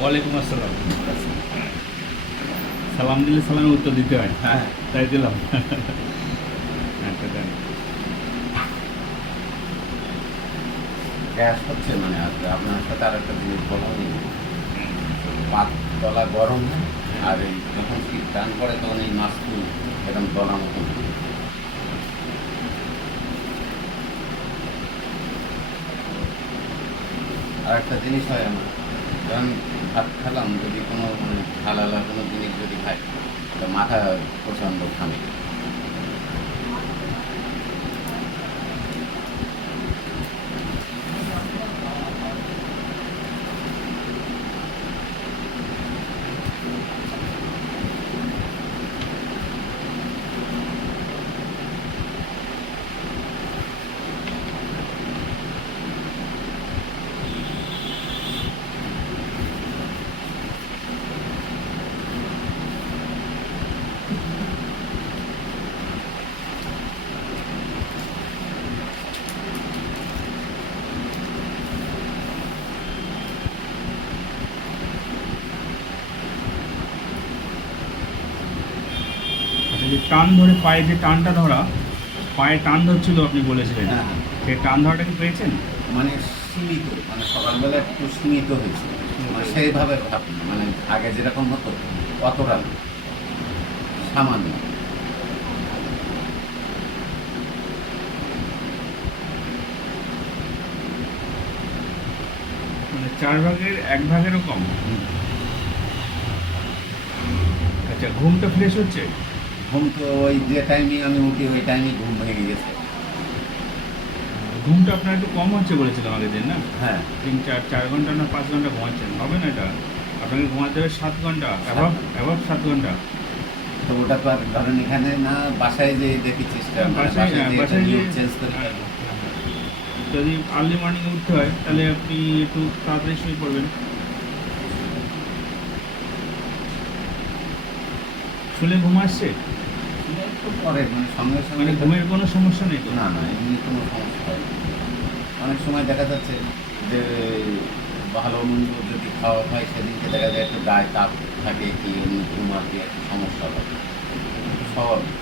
ওয়ালাইকুম আসসালাম। সালাম দিলে সালামের উত্তর দিতে হয়। হ্যাঁ, তাই দিলাম। আচ্ছা দেন। গ্যাস হচ্ছে মানে আপনার সাথে আর একটা জিনিস বলা হয়নি। পাত তলা গরম হয় আর এই যখন শীত টান পড়ে তখন এই মাছগুলো এরকম দলা মতন হয়। আর একটা জিনিস হয় আমার, যখন ভাত খেলাম যদি কোনো মানে হালালা কোনো জিনিস যদি খাই তো মাথা প্রচণ্ড ঘামে। আচ্ছা, যে টান ধরে পায়ে যে টানটা ধরা, পায়ে টান ধরছিল আপনি বলেছিলেন, হ্যাঁ, সেই টান ধরাটা কি পেয়েছেন? মানে সীমিত, মানে সকালবেলা একটু সীমিত হয়েছে, মানে সেইভাবে মানে আগে যেরকম হতো অতটা না, সামান্য। মানে 4 ভাগের 1 ভাগেরও কম। আচ্ছা, ঘুমটা ফ্রেশ হচ্ছে? ঘুম তো ওই যে টাইমে আমি উঠি ওই টাইমে ঘুম ভেঙে গেছে। ঘুমটা আপনার একটু কম হচ্ছে বলেছিলাম আগের দিন, না? হ্যাঁ, 4 ঘন্টা না 5 ঘন্টা ঘুমাচ্ছেন, হবে না এটা? আপনাকে ঘুমাতে হবে 7 ঘন্টা, অ্যাভাব 7 ঘন্টা। তো ওটা তো আর ধরেন এখানে না, বাসায় যে দেখি চেষ্টা, হ্যাঁ, মানে বাসায় বাসায় যে এটা বাসায় যে নিয়ম চেঞ্জ করে। হ্যাঁ, যদি আর্লি মর্নিংয়ে উঠতে হয় তাহলে আপনি একটু তাড়াতাড়ি শুয়ে পড়বেন। শুলে ঘুম আসছে? একটু পরে মানে সঙ্গে মানে সঙ্গে ঘুমের কোনো সমস্যা নেই তো? না না, এমনি কোনো সমস্যা হয় না। অনেক সময় দেখা যাচ্ছে যে ভালো মন্দ যদি খাওয়া হয় সেদিনকে দেখা যায় একটু গায়ে তাপ থাকে, কি এমনি ঘুম আর কি একটু সমস্যা হয়, স্বাভাবিক।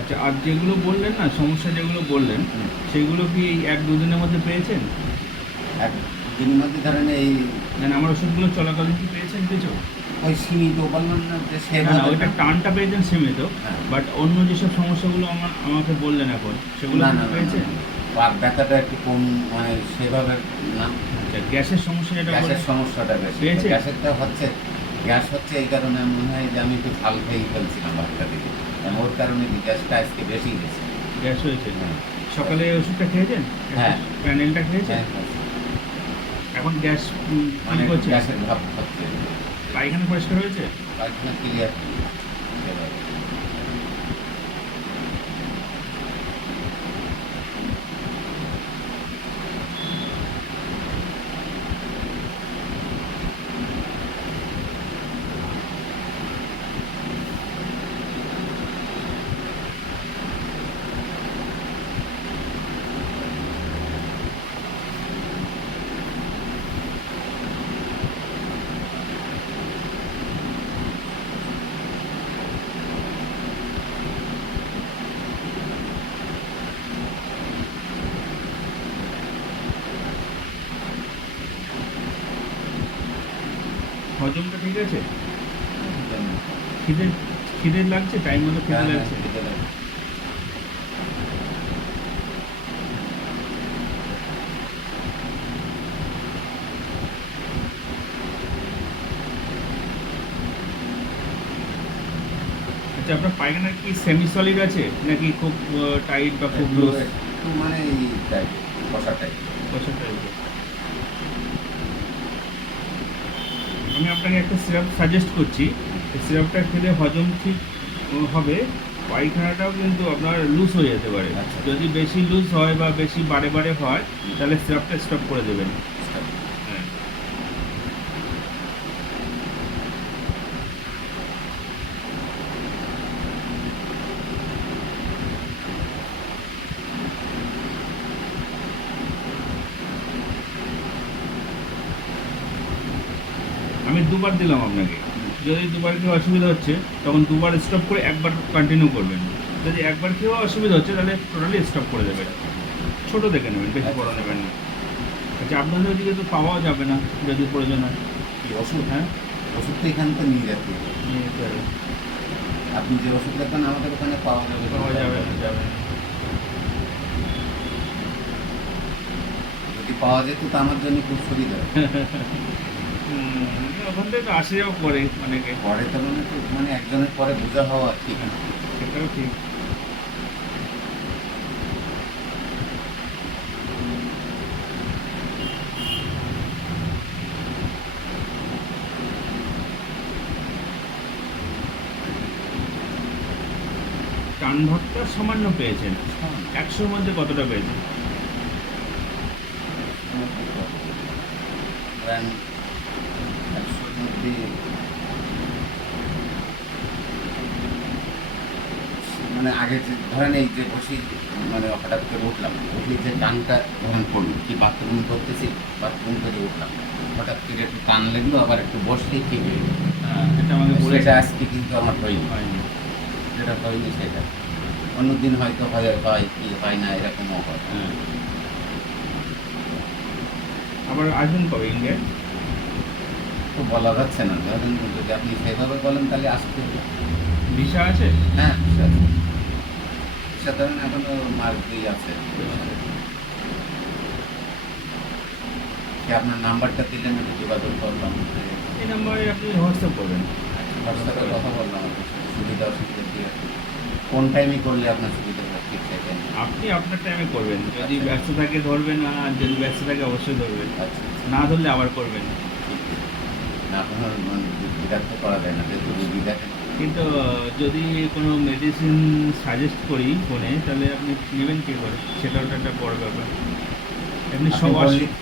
আচ্ছা, আর যেগুলো বললেন না, সমস্যা যেগুলো বললেন, হুম। সেগুলো কি এই 1-2 দিনের মধ্যে পেয়েছেন? একদিনের মধ্যে ধরেন এই মানে আমার ওষুধগুলো চলাকালীন কি পেয়েছেন কিছু? ওই সীমিত বললাম না যে না না, সেভাবে ওইটা না। টানটা পেয়েছেন সীমিত, হ্যাঁ। বাট অন্য যেসব সমস্যাগুলো আমাকে বললেন এখন, সেগুলো না না কিছু না না পেয়েছেন? না। পা ব্যথাটা একটু কম, মানে সেভাবে না। আচ্ছা, গ্যাসের সমস্যা যেটা গ্যাসের বললেন, সমস্যাটা বেশি, পেয়েছে? গ্যাসেরটা হচ্ছে, গ্যাস হচ্ছে এই কারণে মনে হয় যে আমি একটু ঝাল খেয়েই ফেলছিলাম ভাতটা থেকে, ওর কারণে কি গ্যাসটা আজকে বেশি গেছে। গ্যাস হয়েছে? হ্যাঁ, সকালে ওষুধটা খেয়েছেন? হ্যাঁ। প্যানেলটা খেয়েছেন? হ্যাঁ হচ্ছে। এখন গ্যাস মানে কি একটু করছে? গ্যাসের ভাব হচ্ছে, পায়খানা পরিষ্কার হয়েছে? পায়খানা ক্লিয়ার। হজমটা ঠিক আছে? খিদে খিদে লাগছে? টাইম মতো খিদে হ্যাঁ হ্যাঁ, লাগছে? খেতে লাগে। আচ্ছা, আপনার পায়খানা কি সেমি সলিড আছে নাকি খুব টাইট বা খুব লুজ? একটু মানে এই টাইপ, কষা টাইপ। কষা টাইপের? আমি আপনাকে একটা সিরাপ সাজেস্ট করছি। এই সিরাপটা খেলে হজম ঠিক হবে, পায়খানাটাও কিন্তু আপনার লুজ হয়ে যেতে পারে। আচ্ছা। যদি বেশি লুজ হয় বা বেশি বারে বারে হয়, তাহলে সিরাপটা স্টপ করে দেবেন। হ্যাঁ। দুবার দিলাম আপনাকে, যদি দুবার খেয়ে অসুবিধা হচ্ছে তখন দুবার স্টপ করে একবার কন্টিনিউ করবেন। যদি একবার খেয়েও অসুবিধা হচ্ছে তাহলে টোটালি স্টপ করে দেবেন। ছোটো দেখে নেবেন, বেশি বড় নেবেন না। আচ্ছা, আপনাদের ওইদিকে তো পাওয়াও যাবে না যদি প্রয়োজন হয়। কি ওষুধ? হ্যাঁ, ওষুধ তো এখান থেকে নিয়ে যাচ্ছে। নিয়ে যেতে হবে। আপনি যে ওষুধ দেখান আমাদের ওখানে পাওয়া যাবে? পাওয়া যাবে না, যাবে না। যদি পাওয়া যেত তো আমার জন্য খুব সুবিধা। ওখান থেকে তো আসে যাওয়া করে অনেকে। পরে তো মানে একজনের পরে বোঝা হওয়া ঠিক না। সেটাও ঠিক। টান ভাবটা সামান্য পেয়েছেন, 100-র মধ্যে কতটা পেয়েছেন? ধরেন 100-র মধ্যে মানে আগে যে ধরেন এই যে বসি মানে হঠাৎ করে উঠলাম, উঠলে যে টানটা ধরেন পড়লো, কি বাথরুম করতেছি, বাথরুম থেকে উঠলাম, হঠাৎ করে একটু টান লাগলো, আবার একটু বসলেই ঠিক হয়ে গেলো। এটা আমাকে বলেছে। সেটা আজকে কিন্তু আমার হয়নি। হয়নি। যেটা হয়নি সেটা অন্যদিন হয়তো হয় কি হয় না, এরকমও হয়। হ্যাঁ। আবার আসবেন কবে ইন্ডিয়ায়? তো বলা যাচ্ছে না, ধরেন যদি আপনি সেভাবে বলেন তাহলে আসতে হবে। ভিসা আছে? হ্যাঁ, স্যার সাধারণ এখনো মার্ক দিয়ে আছে। কি আপনার নাম্বারটা দিলেন, একটু যোগাযোগ করলাম, এই নাম্বারে আপনি হোয়াটসঅ্যাপ করবেন। হোয়াটসঅ্যাপে কথা বললাম, আপনার সাথে সুবিধা অসুবিধা দিয়ে কোন টাইমে করলে আপনার সুবিধা হবে ঠিক সেই টাইমে। আপনি আপনার টাইমে করবেন, যদি আচ্ছা। ব্যস্ত থাকে ধরবেন, আর যদি ব্যস্ত থাকে অবশ্যই ধরবেন, আচ্ছা, না ধরলে আবার করবেন। ঠিক আছে। না আপনার মানে বিরক্ত করা যায় না, যেহেতু রুগী দেখেন। কিন্তু যদি কোনো মেডিসিন সাজেস্ট করি ফোনে, তাহলে আপনি নেবেন কী করে, সেটাও তো একটা বড় ব্যাপার। এমনি আপনি সব বললে-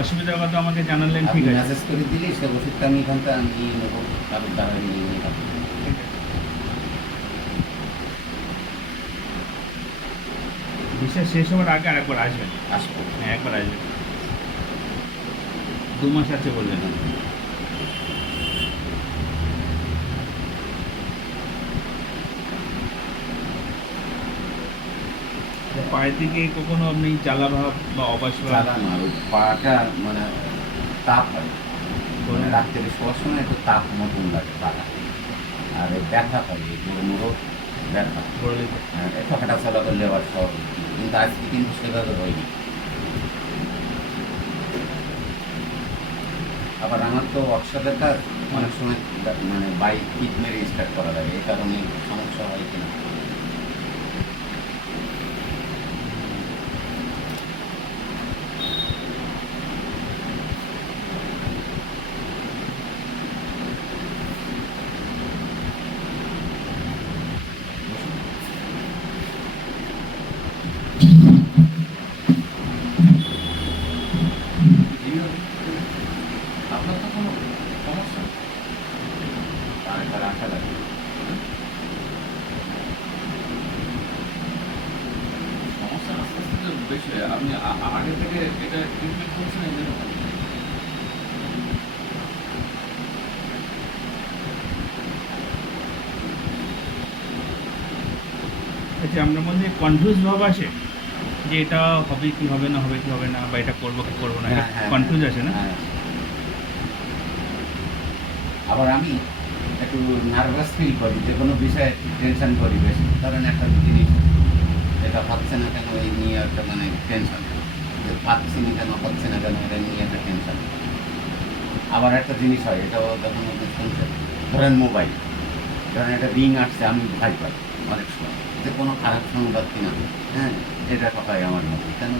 অসুবিধার কথা আমাকে জানালেন, আপনি ঠিক আছে। মেসেজ করে দিলে সে ওষুধটা আমি এখান থেকে নিয়ে নেবো, কারোর দ্বারা নিয়ে নিলাম। ঠিক আছে। ভিসা শেষ হওয়ার আগে আরেকবার আসবেন। আসবো। হ্যাঁ, একবার আসবেন। 2 মাস আছে বললেন। পায়ের দিকে কখনো আপনি জ্বালা ভাব বা অবাস ভাব? জ্বালা না, ওই পাটা মানে তাপ হয়, মানে রাত্রে শোয়ার সময় একটু তাপ মতন লাগে পাটা, আর এই ব্যথা হয়, এই মুড়ো ব্যথা। বলে দিতে। হ্যাঁ, একটু হাঁটা চলা করলে আবার সব, কিন্তু আজকে কিন্তু সেভাবে হয়নি। আবার আমার তো ওয়ার্কশপের কাজ, অনেক সময় মানে বাইক কিট মেরে স্টার্ট করা লাগে, এই কারণে সমস্যা হয় কিনা। আপনার তো কোনো সমস্যা নেই, আর একটা রাখা লাগে। সমস্যা আস্তে আস্তে তো বেশি হয়। আপনি আগে থেকে এটা ট্রিটমেন্ট করছেন এই জন্য? আচ্ছা, আপনার মধ্যে কনফিউজ ভাব আসে যে এটা হবে কি হবে না, হবে কি হবে না, বা এটা করবো কি করবো না, এটা হ্যাঁ, হ্যাঁ, কনফিউজ আসে না? হ্যাঁ। আবার আমি একটু নার্ভাস ফিল করি, যে কোনো বিষয়ে টেনশন করি বেশি। কারণ একটা জিনিস এটা হচ্ছে না কেন, এই নিয়ে একটা মানে টেনশন, যে পাচ্ছি না কেন, হচ্ছে না কেন, এটা নিয়ে একটা টেনশন। আবার একটা জিনিস হয়, এটাও যখন আপনি শুনছেন, ধরেন মোবাইল, ধরেন একটা রিং আসছে, আমি ভয় পাই অনেক সময় যে কোনো খারাপ সংবাদ কিনা। হ্যাঁ, এটা কথাই আমার মধ্যে কেন,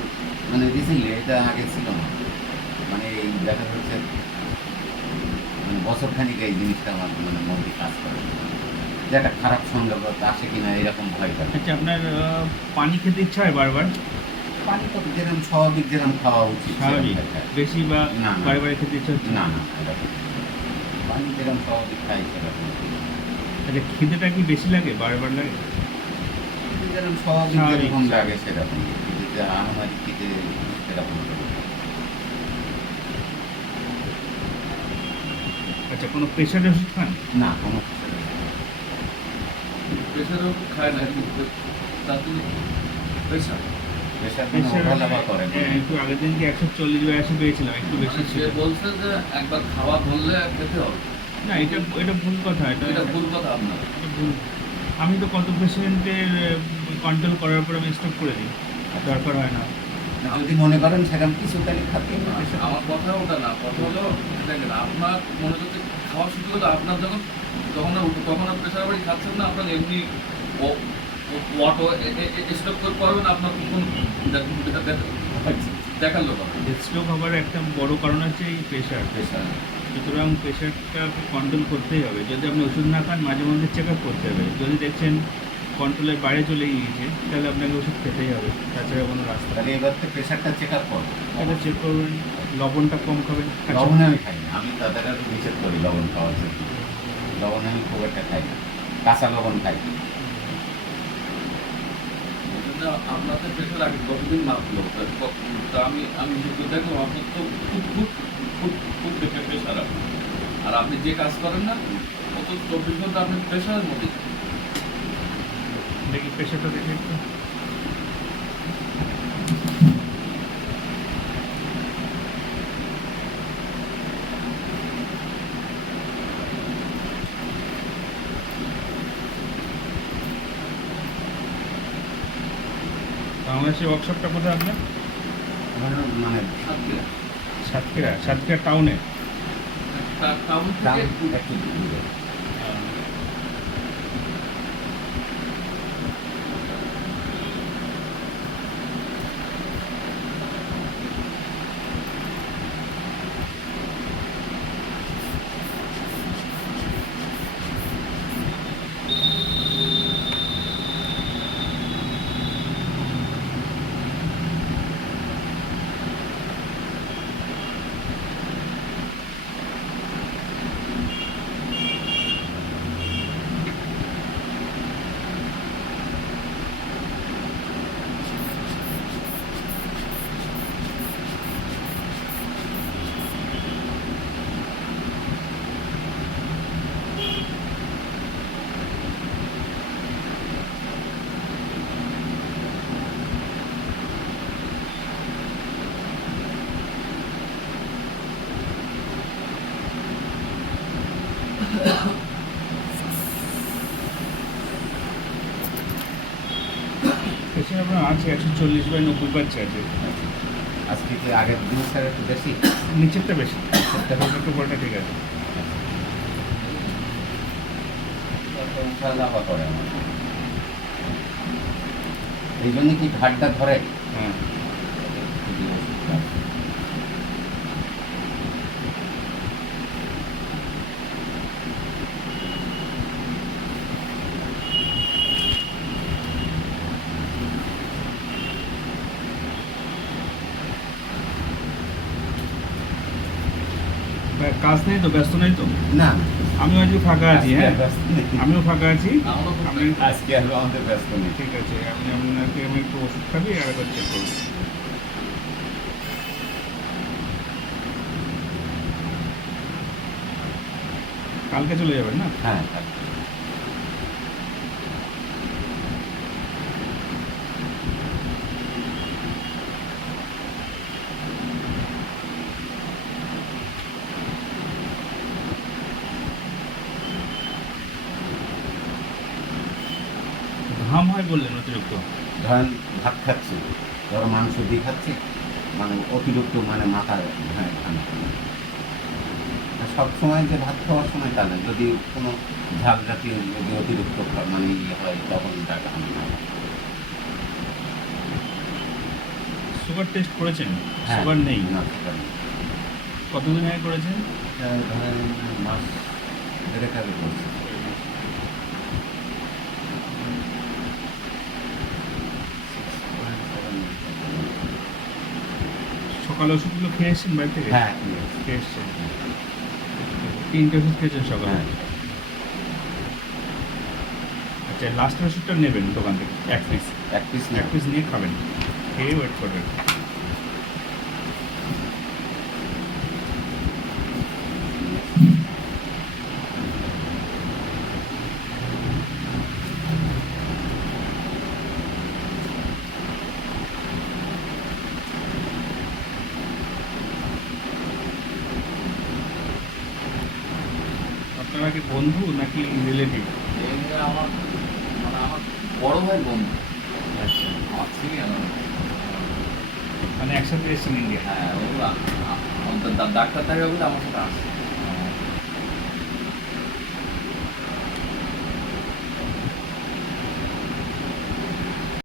মানে রিসেন্টলি, এটা আগে ছিল না, মানে এই দেখা যাচ্ছে মানে বছরখানিক এই জিনিসটা আমার মানে মধ্যে কাজ করে, যে একটা খারাপ সংবাদ আসে কিনা এরকম ভয় করে। আচ্ছা, আপনার পানি খেতে ইচ্ছা হয় বারবার? পানি তো যেরকম স্বাভাবিক যেরকম খাওয়া উচিত স্বাভাবিক? সেরকম খাই। বেশি বা না, না। বারে বারে খেতে ইচ্ছা হচ্ছে না না, এরকম পানি যেরকম স্বাভাবিক খাই সেরকম। আচ্ছা, খিদেটা কি বেশি লাগে, বারবার লাগে? যেরকম স্বাভাবিক স্বাভাবিক। যেরকম লাগে সেরকম, যে আমার খেতে সেরকম লাগে। আচ্ছা, কোনো প্রেশারের ওষুধ খান? না কোনো প্রেশারও খায় না, কিন্তু তার জন্য প্রেশার প্রেশার প্রেশার ওঠানামা করে না। একটু আগের দিনকে 140/80 পেয়েছিলাম, একটু বেশি মানে সে ছিল। বলছে যে একবার খাওয়া ধরলে খেতে হবে। না, এটা ভুল কথা, এটা ভুল কথা আপনার। এটা ভুল। আমি তো কত পেশেন্টের কন্ট্রোল করার পর আমি স্টপ করে দিই, দরকার হয় না। যদি মনে করেন সেখানে কিছু তাহলে খাতে আমার কথা ওটা না, কথা হলো দেখেন আপনার মনে করতে খাওয়া শুরু হলো আপনার তখন আর প্রেশার বাড়ি খাচ্ছেন না, আপনার এমনি অটো স্টপ করতে পারবেন, আপনার কোনো দেখার লোক হবে। স্ট্রোক হবার একটা বড় কারণ হচ্ছে এই প্রেশার। প্রেশার সুতরাং প্রেশারটাকে কন্ট্রোল করতেই হবে। যদি আপনি ওষুধ না খান, মাঝে মধ্যে চেক আপ করতে হবে। যদি দেখছেন কন্ট্রোলের বাইরে চলে গিয়েছে, তাহলে আপনাকে ওষুধ খেতেই হবে, তাছাড়া কোনো রাস্তা তাহলে নেই। এবার তো প্রেশারটা চেক আপ করবো। এটা চেক করবেন, লবণটা কম খাবেন। লবণ আমি খাই না, আমি তাদের আরও নিষেধ করি লবণ খাওয়ার জন্য। লবণ আমি খুব একটা খাই না, কাঁচা লবণ খাই। এটা আপনাদের প্রেশার আগে কতদিন মাপলো? তা আমি যেগুলো দেখলাম আপনার তো খুব প্রেশার আপনার। আর আপনি যে কাজ করেন না, অত 24 ঘন্টা আপনি প্রেশারের মধ্যে থাকেন। দেখি প্রেশারটা দেখে একটু। বাংলাদেশের ওয়ার্কশপটা কোথায় আপনার? আমার মানে সাতক্ষীরা টাউনে। টাউন দাম থেকে একটু দূরে। প্রেশার আপনার আছে 140/90 পাচ্ছে আছে। আজকে কি আগের দিন স্যার একটু বেশি? নিচেরটা বেশি, একটু পরটা ঠিক আছে। লাফা করে আমার। এই জন্য কি ঘাটটা ধরে? হ্যাঁ, কাজ নেই তো, ব্যস্ত নেই তো? না আমিও আজকে ফাঁকা আছি। আজকে হ্যাঁ, আর ব্যস্ত নেই। আমিও ফাঁকা আছি। আমারও খুব আপনি আজকে আর আমাদের ব্যস্ত নেই। ঠিক আছে, আমি একটু ওষুধ খাবি আর একবার চেক করবো। কালকে চলে যাবেন না? হ্যাঁ ঘাম হয় বললেন অতিরিক্ত? ধরেন ভাত খাচ্ছি, ধরো মাংস দিয়ে খাচ্ছি, মানে অতিরিক্ত মানে মাথা সব সময় যে ভাত খাওয়ার সময় তা না, যদি কোনো ঝাল জাতীয় যদি অতিরিক্ত মানে ইয়ে হয় তখন টাকা সুগার টেস্ট করেছেন? হ্যাঁ সুগার নেই? না সুগার নেই। কতদিন আগে করেছেন? ধরেন মাস দেড়েক আগে করছি। সকালে ওষুধগুলো খেয়ে এসছেন বাড়ি থেকে? হ্যাঁ খেয়ে এসছেন। 3টে ওষুধ খেয়েছেন সকালে? হ্যাঁ আচ্ছা, লাস্ট ওষুধটা নেবেন দোকান থেকে এক পিস। এক পিস না এক পিস নিয়ে খাবেন, খেয়ে ওয়েট করবেন। তারা কি বন্ধু নাকি রিলেটিভ? এগুলো আমার মানে আমার বড় ভাই বন্ধু, আচ্ছা, আমার সিনিয়র। মানে একসাথে এসেছেন ইন্ডিয়া? হ্যাঁ, ওগুলো ডাক্তার থাকে বলে আমার সাথে আসে।